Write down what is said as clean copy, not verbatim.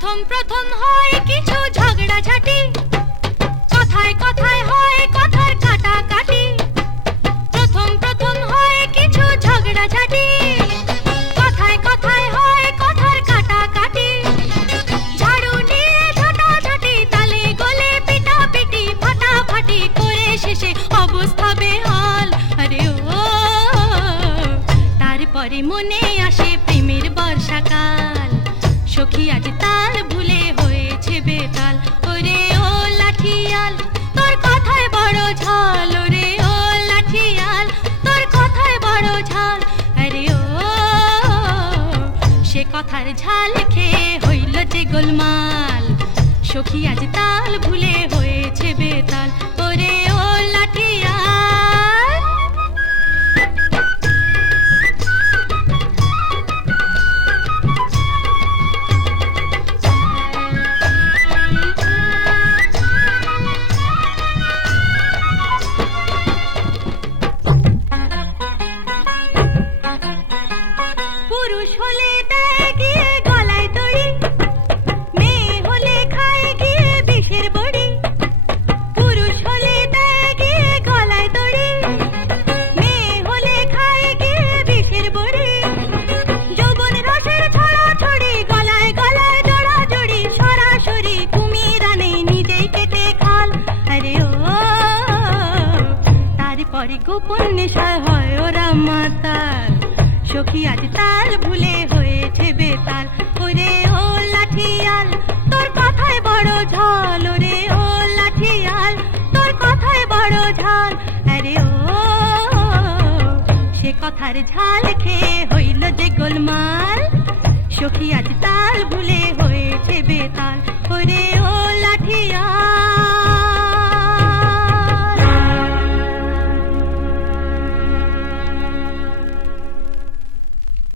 প্রথম প্রথম হয় কিছু ঝগড়াঝাটি, কথায় কথায় হয় কথার কাটাকাটি। প্রথম প্রথম হয় কিছু ঝগড়াঝাটি, কথায় কথায় হয় কথার কাটাকাটি। ঝাড়ু নিয়ে ঝাঁটাঝাঁটি, তালে গলে পিটাপিটি, ফাটাফাটি করে শেষে অবস্থা বেহাল। আরে ও তারপরে মনে আসে প্রেমের বর্ষাকাল। সখী আজ তাল ভুলে হয়েছে বেতাল। ওরে ও লাঠিয়াল তোর কথায় বড় ঝাল, ওরে ও লাঠিয়াল তোর কথায় বড় ঝাল। আরে ও সে কথার ঝাল খেয়ে হইল যে গোলমাল। সখী আজ তাল ভুলে হয়েছে বেতাল। ওরে ও লাঠিয়াল। পুরুষ হলে দেয় গিয়ে গলায় দড়ি, মেয়ে হলে খায় গিয়ে বিষের বড়ি। পুরুষ হলে দেয় গিয়ে গলায় দড়ি, মেয়ে হলে খায় গিয়ে বিষের বড়ি। যৌবন রসের ছড়াছড়ি, গলায় গলায় জড়াজড়ি, সরাসরি কুমির আনে নিজেই কেটে খাল। আরে ও তারপরে গোপন নেশায় হয় ওরা মাতাল। সখী আজ তাল ভুলে হয়েছে বেতাল। ওরে ও লাঠিয়াল তোর কথায় বড় ঝাল, ওরে ও লাঠিয়াল তোর কথায় বড় ঝাল। আরে ও সে কথার ঝাল খেয়ে